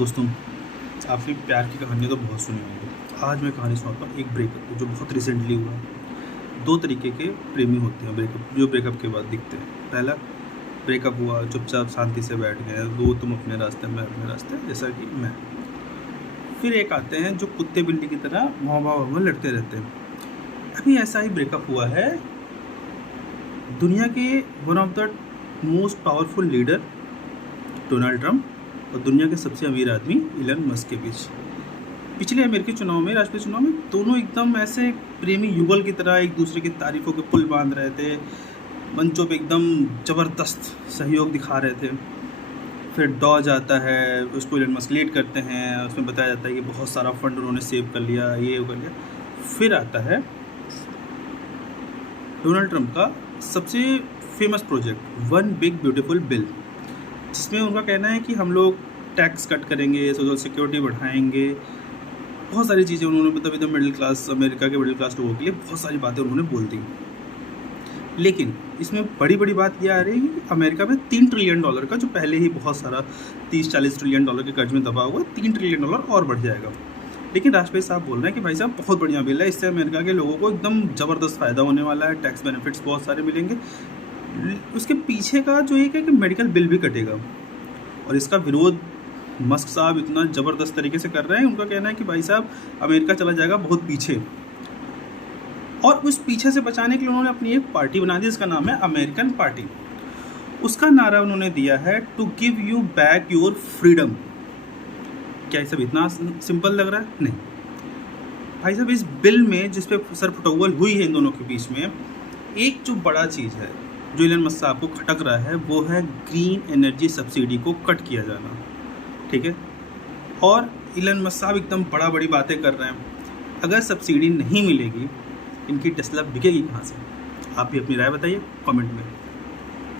दोस्तों, आपने प्यार की कहानियाँ तो बहुत सुनी होंगी। आज मैं कहानी सुनाता हूँ एक ब्रेकअप जो बहुत रिसेंटली हुआ। दो तरीके के प्रेमी होते हैं ब्रेकअप के बाद दिखते हैं। पहला ब्रेकअप हुआ, चुपचाप शांति से बैठ गए, वो तुम अपने रास्ते मैं अपने रास्ते, जैसा कि मैं। फिर एक आते हैं जो कुत्ते बिल्ली की तरह वहाँ लड़ते रहते हैं। अभी ऐसा ही ब्रेकअप हुआ है दुनिया के one of the most powerful leader Donald Trump और दुनिया के सबसे अमीर आदमी इलन मस्क के बीच। पिछले अमेरिकी चुनाव में, राष्ट्रपति चुनाव में, दोनों एकदम ऐसे प्रेमी युगल की तरह एक दूसरे की तारीफों के पुल बांध रहे थे, मंचों पे एकदम ज़बरदस्त सहयोग दिखा रहे थे। फिर डॉज आता है, उसको इलन मस्क लीड करते हैं, उसमें बताया जाता है कि बहुत सारा फंड उन्होंने सेव कर लिया, ये कर लिया। फिर आता है डोनाल्ड ट्रंप का सबसे famous project one big beautiful bill, जिसमें उनका कहना है कि हम लोग टैक्स कट करेंगे, सोशल सिक्योरिटी बढ़ाएंगे, बहुत सारी चीज़ें उन्होंने मतलब एकदम मिडिल क्लास, अमेरिका के मिडिल क्लास लोगों के लिए बहुत सारी बातें उन्होंने बोल दी। लेकिन इसमें बड़ी बात यह आ रही है कि अमेरिका में $3 ट्रिलियन का, जो पहले ही बहुत सारा 30-40 ट्रिलियन डॉलर के कर्ज में दबा हुआ, $3 ट्रिलियन और बढ़ जाएगा। लेकिन राष्ट्रपति साहब बोल रहे हैं कि भाई साहब बहुत बढ़िया बिल है, इससे अमेरिका के लोगों को एकदम ज़बरदस्त फ़ायदा होने वाला है, टैक्स बेनिफिट्स बहुत सारे मिलेंगे। उसके पीछे का जो एक है कि मेडिकल बिल भी कटेगा, और इसका विरोध मस्क साहब इतना ज़बरदस्त तरीके से कर रहे हैं। उनका कहना है कि भाई साहब अमेरिका चला जाएगा बहुत पीछे, और उस पीछे से बचाने के लिए उन्होंने अपनी एक पार्टी बना दी, जिसका नाम है अमेरिकन पार्टी। उसका नारा उन्होंने दिया है to give you back your freedom. क्या ये सब इतना सिंपल लग रहा है? नहीं भाई साहब, इस बिल में जिस पे सरफटौवल हुई है इन दोनों के बीच में, एक जो बड़ा चीज़ है जो इलन मस्क साहब को खटक रहा है, वो है ग्रीन एनर्जी सब्सिडी को कट किया जाना। ठीक है, और इलन मस्क साहब एकदम बड़ी बातें कर रहे हैं। अगर सब्सिडी नहीं मिलेगी, इनकी टेस्ला बिकेगी कहाँ से? आप भी अपनी राय बताइए कमेंट में।